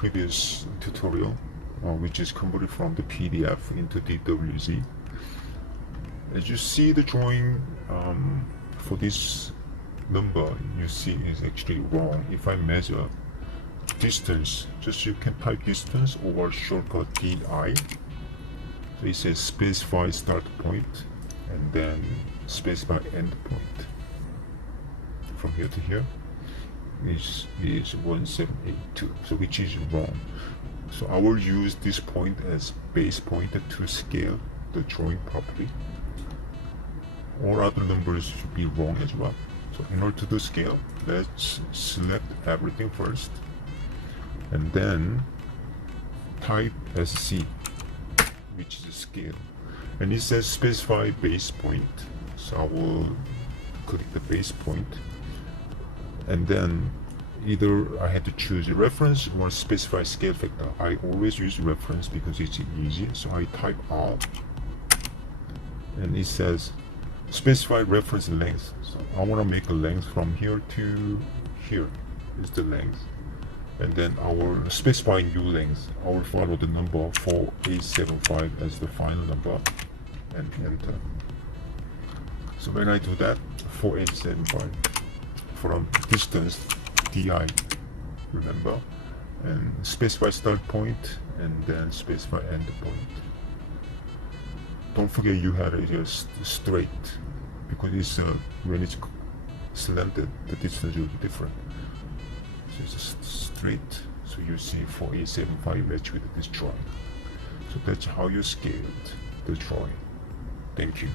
previous tutorial, which is converted from the PDF into DWZ. As you see, the drawing for this number you see is actually wrong. If I measure distance, just you can type distance or shortcut DI. So it says specify start point and then specify end point. From here to here is 1782, so which is wrong. So I will use this point as base point to scale the drawing properly. All other numbers should be wrong as well. So in order to do scale, let's select everything first and then type SC, which is scale, and it says specify base point. So I will click the base point, and then either I had to choose a reference or specify scale factor. I always use reference because it's easy, so I type R, and it says specify reference length. So I want to make a length from here to here is the length, and then I will specify new length. I will follow the number 4875 as the final number and enter. So when I do that, 4875 from distance DI, remember, and specify start point and then specify end point. Don't forget you had it just straight, because it's when it's slanted, the distance will be different. So it's just straight, so you see 4875 match with this drawing. So that's how you scaled the drawing. Thank you.